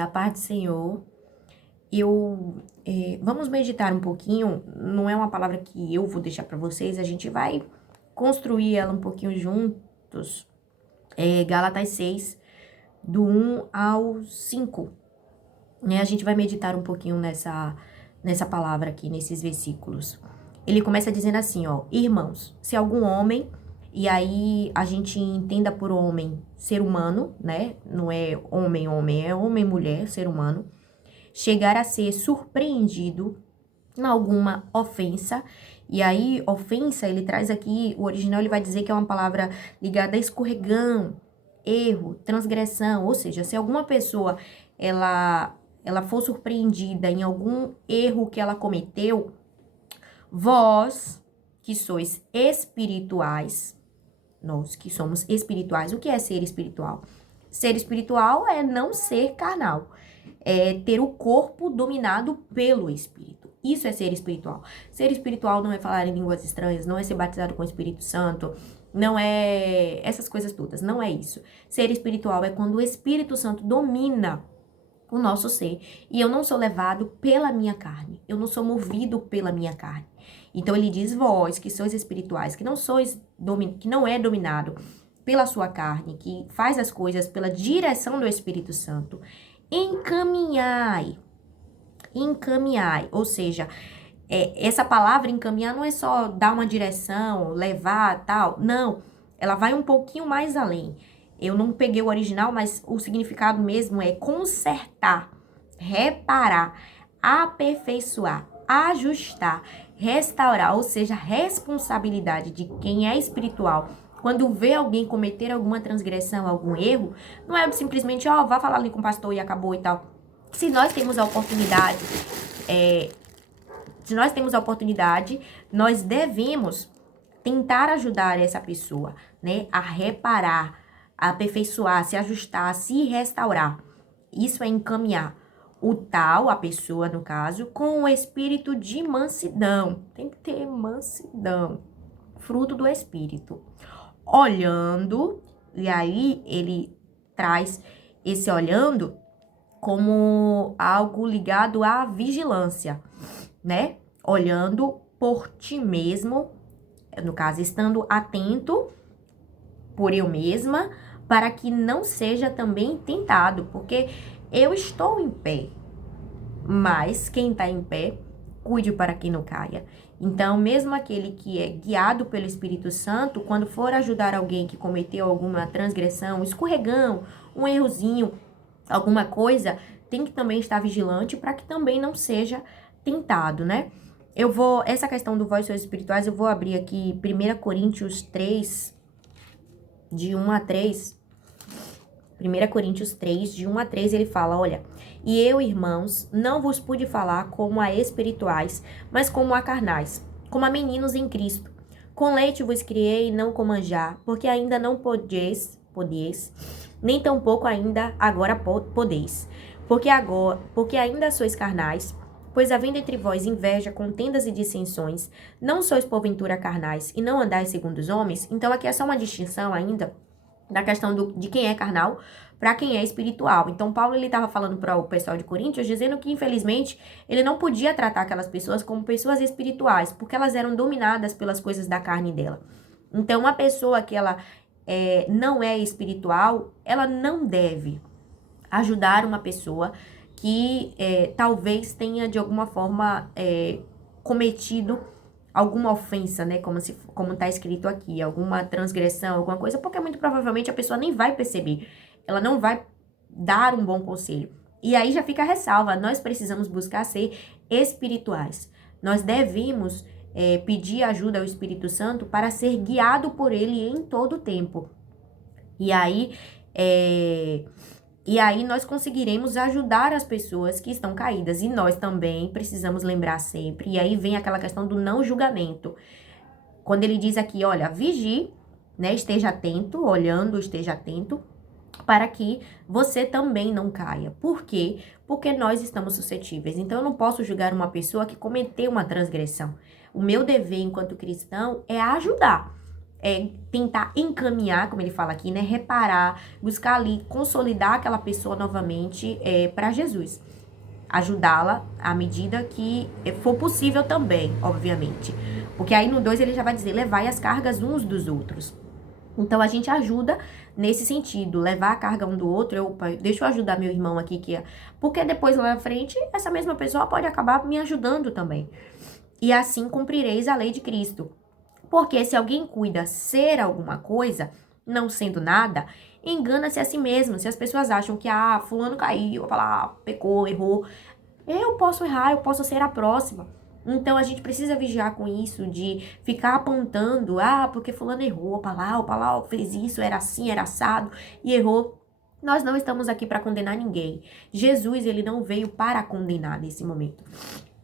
A paz do Senhor. Vamos meditar um pouquinho. Não é uma palavra que eu vou deixar para vocês. A gente vai construir ela um pouquinho juntos. Gálatas 6, do 1 ao 5. A gente vai meditar um pouquinho nessa palavra aqui, nesses versículos. Ele começa dizendo assim, ó: irmãos, se algum homem, e aí a gente entenda por homem ser humano, né? Não é homem, é homem, mulher, ser humano, chegar a ser surpreendido em alguma ofensa. E aí, ofensa, ele traz aqui, o original ele vai dizer que é uma palavra ligada a escorregão, erro, transgressão. Ou seja, se alguma pessoa, ela for surpreendida em algum erro que ela cometeu, vós, que sois espirituais, nós que somos espirituais, o que é ser espiritual? Ser espiritual é não ser carnal, é ter o corpo dominado pelo Espírito. Isso é ser espiritual. Ser espiritual não é falar em línguas estranhas, não é ser batizado com o Espírito Santo, não é essas coisas todas, não é isso. Ser espiritual é quando o Espírito Santo domina o nosso ser. E eu não sou levado pela minha carne. Eu não sou movido pela minha carne. Então ele diz: vós que sois espirituais, que não é dominado pela sua carne, que faz as coisas pela direção do Espírito Santo, encaminhai. Ou seja, essa palavra encaminhar não é só dar uma direção, levar, tal. Não, ela vai um pouquinho mais além. Eu não peguei o original, mas o significado mesmo é consertar, reparar, aperfeiçoar, ajustar, restaurar, ou seja, a responsabilidade de quem é espiritual. Quando vê alguém cometer alguma transgressão, algum erro, não é simplesmente, vá falar ali com o pastor e acabou e tal. Se nós temos a oportunidade, nós devemos tentar ajudar essa pessoa, né, a reparar, a aperfeiçoar, se ajustar, se restaurar. Isso é encaminhar a pessoa, no caso, com o espírito de mansidão. Tem que ter mansidão, fruto do espírito. Olhando, e aí ele traz esse olhando como algo ligado à vigilância, né? Olhando por ti mesmo, no caso, estando atento por eu mesma, para que não seja também tentado, porque eu estou em pé, mas quem está em pé, cuide para que não caia. Então, mesmo aquele que é guiado pelo Espírito Santo, quando for ajudar alguém que cometeu alguma transgressão, escorregão, um errozinho, alguma coisa, tem que também estar vigilante para que também não seja tentado, né? Essa questão do vós sois espirituais, eu vou abrir aqui 1 Coríntios 3, de 1 a 3. 1 Coríntios 3, de 1 a 3, ele fala: olha, e eu, irmãos, não vos pude falar como a espirituais, mas como a carnais, como a meninos em Cristo. Com leite vos criei, não com manjar, porque ainda não podeis, nem tampouco ainda agora podeis. Porque ainda sois carnais, pois havendo entre vós inveja, contendas e dissensões, não sois porventura carnais, e não andais segundo os homens. Então aqui é só uma distinção ainda da questão de quem é carnal para quem é espiritual. Então, Paulo, ele estava falando para o pessoal de Coríntios, dizendo que, infelizmente, ele não podia tratar aquelas pessoas como pessoas espirituais, porque elas eram dominadas pelas coisas da carne dela. Então, uma pessoa que ela não é espiritual, ela não deve ajudar uma pessoa que talvez tenha, de alguma forma, cometido alguma ofensa, né, como tá escrito aqui, alguma transgressão, alguma coisa, porque muito provavelmente a pessoa nem vai perceber, ela não vai dar um bom conselho. E aí já fica a ressalva: nós precisamos buscar ser espirituais. Nós devemos pedir ajuda ao Espírito Santo para ser guiado por ele em todo o tempo. E aí nós conseguiremos ajudar as pessoas que estão caídas. E nós também precisamos lembrar sempre. E aí vem aquela questão do não julgamento. Quando ele diz aqui, olha, vigie, né? Esteja atento, olhando, esteja atento, para que você também não caia. Por quê? Porque nós estamos suscetíveis. Então, eu não posso julgar uma pessoa que cometeu uma transgressão. O meu dever enquanto cristão é ajudar. tentar encaminhar, como ele fala aqui, né? Reparar, buscar ali, consolidar aquela pessoa novamente para Jesus. Ajudá-la à medida que for possível também, obviamente. Porque aí no 2 ele já vai dizer, levai as cargas uns dos outros. Então a gente ajuda nesse sentido, levar a carga um do outro. Opa, deixa eu ajudar meu irmão aqui, porque depois lá na frente, essa mesma pessoa pode acabar me ajudando também. E assim cumprireis a lei de Cristo. Porque se alguém cuida ser alguma coisa, não sendo nada, engana-se a si mesmo. Se as pessoas acham que, fulano caiu, pecou, errou, eu posso errar, eu posso ser a próxima. Então, a gente precisa vigiar com isso, de ficar apontando, porque fulano errou, opa lá, fez isso, era assim, era assado, e errou. Nós não estamos aqui para condenar ninguém. Jesus, ele não veio para condenar nesse momento.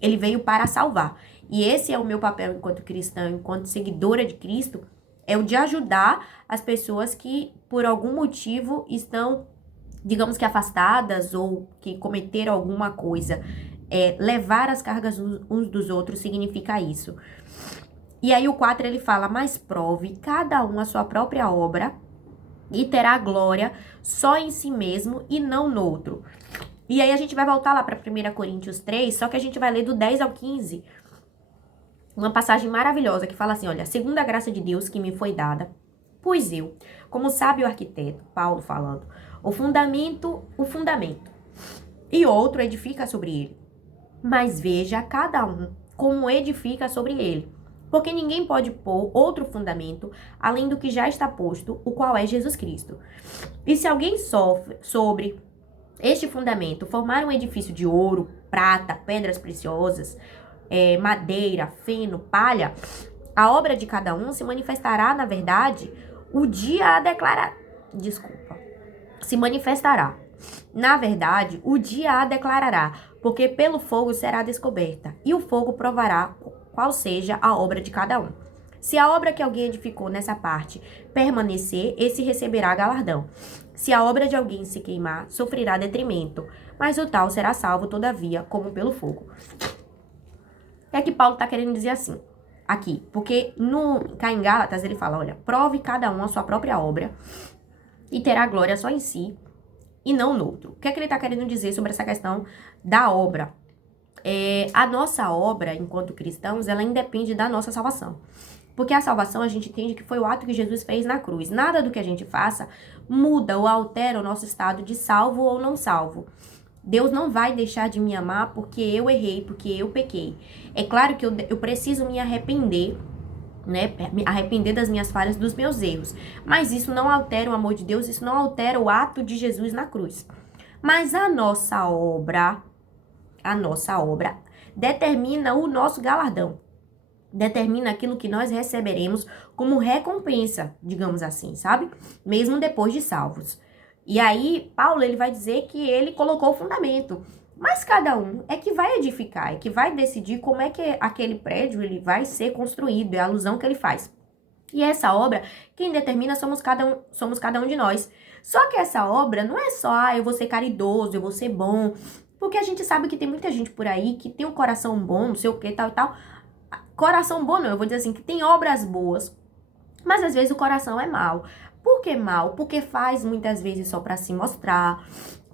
Ele veio para salvar. E esse é o meu papel enquanto cristã, enquanto seguidora de Cristo, é o de ajudar as pessoas que, por algum motivo, estão, digamos que afastadas ou que cometeram alguma coisa. Levar as cargas uns dos outros significa isso. E aí o 4 ele fala, mas prove cada um a sua própria obra e terá glória só em si mesmo e não no outro. E aí a gente vai voltar lá para 1 Coríntios 3, só que a gente vai ler do 10 ao 15. Uma passagem maravilhosa que fala assim, olha, segundo a graça de Deus que me foi dada, pois eu, como sábio arquiteto, Paulo falando, o fundamento, e outro edifica sobre ele. Mas veja cada um como edifica sobre ele. Porque ninguém pode pôr outro fundamento além do que já está posto, o qual é Jesus Cristo. E se alguém sofre sobre este fundamento formar um edifício de ouro, prata, pedras preciosas, madeira, feno, palha, a obra de cada um se manifestará, na verdade, o dia a declarar. Se manifestará. Na verdade, o dia a declarará, porque pelo fogo será descoberta, e o fogo provará qual seja a obra de cada um. Se a obra que alguém edificou nessa parte permanecer, esse receberá galardão. Se a obra de alguém se queimar, sofrerá detrimento, mas o tal será salvo, todavia, como pelo fogo. É que Paulo está querendo dizer assim, aqui, porque cá em Gálatas ele fala, olha, prove cada um a sua própria obra e terá glória só em si, e não no outro. O que é que ele está querendo dizer sobre essa questão da obra? A nossa obra, enquanto cristãos, ela independe da nossa salvação. Porque a salvação a gente entende que foi o ato que Jesus fez na cruz. Nada do que a gente faça muda ou altera o nosso estado de salvo ou não salvo. Deus não vai deixar de me amar porque eu errei, porque eu pequei. É claro que eu preciso me arrepender, né, me arrepender das minhas falhas, dos meus erros. Mas isso não altera o amor de Deus, isso não altera o ato de Jesus na cruz. Mas a nossa obra determina o nosso galardão. Determina aquilo que nós receberemos como recompensa, digamos assim, sabe? Mesmo depois de salvos. E aí, Paulo, ele vai dizer que ele colocou o fundamento. Mas cada um é que vai edificar, é que vai decidir como é que aquele prédio ele vai ser construído, é a alusão que ele faz. E essa obra, quem determina somos cada um de nós. Só que essa obra não é só, eu vou ser caridoso, eu vou ser bom. Porque a gente sabe que tem muita gente por aí que tem um coração bom, não sei o que, tal e tal. Coração bom não, eu vou dizer assim, que tem obras boas, mas às vezes o coração é mau. Por que mau? Porque faz muitas vezes só para se mostrar,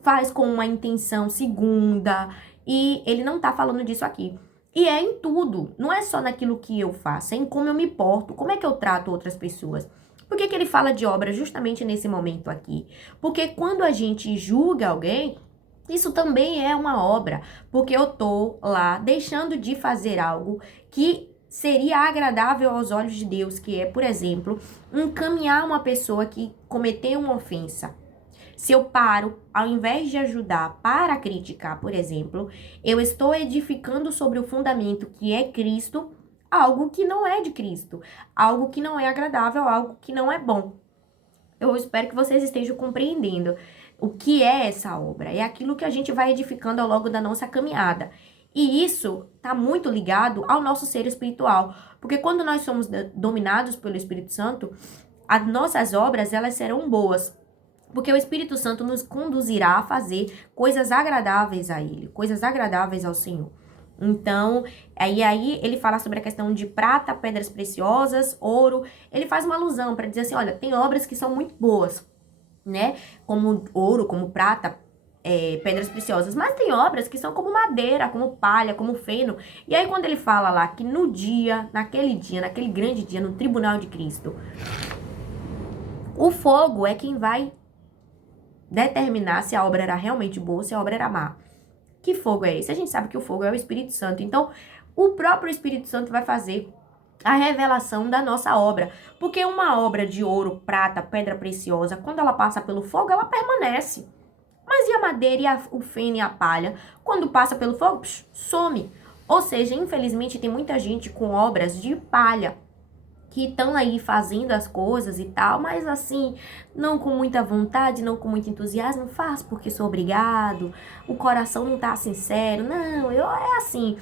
faz com uma intenção segunda, e ele não tá falando disso aqui. E é em tudo, não é só naquilo que eu faço, é em como eu me porto, como é que eu trato outras pessoas. Por que ele fala de obra justamente nesse momento aqui? Porque quando a gente julga alguém, isso também é uma obra, porque eu tô lá deixando de fazer algo que seria agradável aos olhos de Deus, que é, por exemplo, encaminhar uma pessoa que cometeu uma ofensa. Se eu paro, ao invés de ajudar para criticar, por exemplo, eu estou edificando sobre o fundamento que é Cristo, algo que não é de Cristo, algo que não é agradável, algo que não é bom. Eu espero que vocês estejam compreendendo o que é essa obra. É aquilo que a gente vai edificando ao longo da nossa caminhada. E isso está muito ligado ao nosso ser espiritual. Porque quando nós somos dominados pelo Espírito Santo, as nossas obras, elas serão boas. Porque o Espírito Santo nos conduzirá a fazer coisas agradáveis a Ele, coisas agradáveis ao Senhor. Então, aí ele fala sobre a questão de prata, pedras preciosas, ouro. Ele faz uma alusão para dizer assim, olha, tem obras que são muito boas, né? Como ouro, como prata, pedras preciosas. Mas tem obras que são como madeira, como palha, como feno. E aí quando ele fala lá que naquele grande dia, no tribunal de Cristo, o fogo é quem vai determinar se a obra era realmente boa, se a obra era má. Que fogo é esse? A gente sabe que o fogo é o Espírito Santo. Então, o próprio Espírito Santo vai fazer a revelação da nossa obra. Porque uma obra de ouro, prata, pedra preciosa, quando ela passa pelo fogo, ela permanece. Mas e a madeira, o feno e a palha? Quando passa pelo fogo, some. Ou seja, infelizmente, tem muita gente com obras de palha que estão aí fazendo as coisas e tal, mas assim, não com muita vontade, não com muito entusiasmo, faz porque sou obrigado, o coração não tá sincero, não, é assim.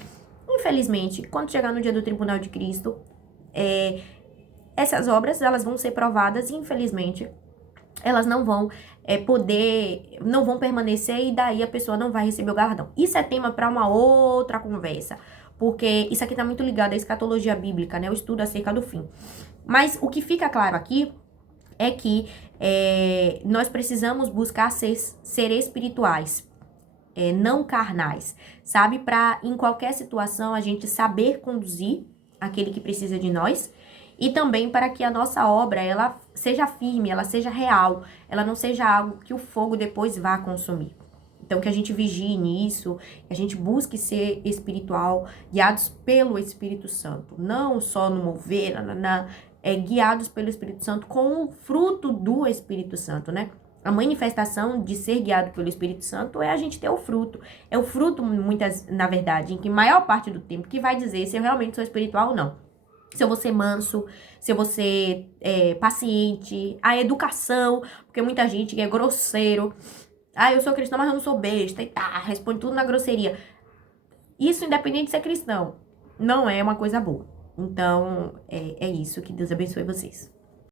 Infelizmente, quando chegar no dia do Tribunal de Cristo, essas obras, elas vão ser provadas e infelizmente, elas não vão não vão permanecer e daí a pessoa não vai receber o galardão. Isso é tema para uma outra conversa, porque isso aqui tá muito ligado à escatologia bíblica, né? O estudo acerca do fim. Mas o que fica claro aqui é que nós precisamos buscar ser espirituais, não carnais, sabe? Para em qualquer situação a gente saber conduzir aquele que precisa de nós e também para que a nossa obra ela seja firme, ela seja real, ela não seja algo que o fogo depois vá consumir. Então, que a gente vigie nisso, que a gente busque ser espiritual, guiados pelo Espírito Santo. Não só no mover, guiados pelo Espírito Santo com o fruto do Espírito Santo, né? A manifestação de ser guiado pelo Espírito Santo é a gente ter o fruto. É o fruto, na verdade, em que maior parte do tempo, que vai dizer se eu realmente sou espiritual ou não. Se eu vou ser manso, se eu vou ser paciente, a educação, porque muita gente é grosseiro. Eu sou cristão, mas eu não sou besta, e tá, responde tudo na grosseria. Isso, independente de ser cristão, não é uma coisa boa. Então, é isso. Que Deus abençoe vocês.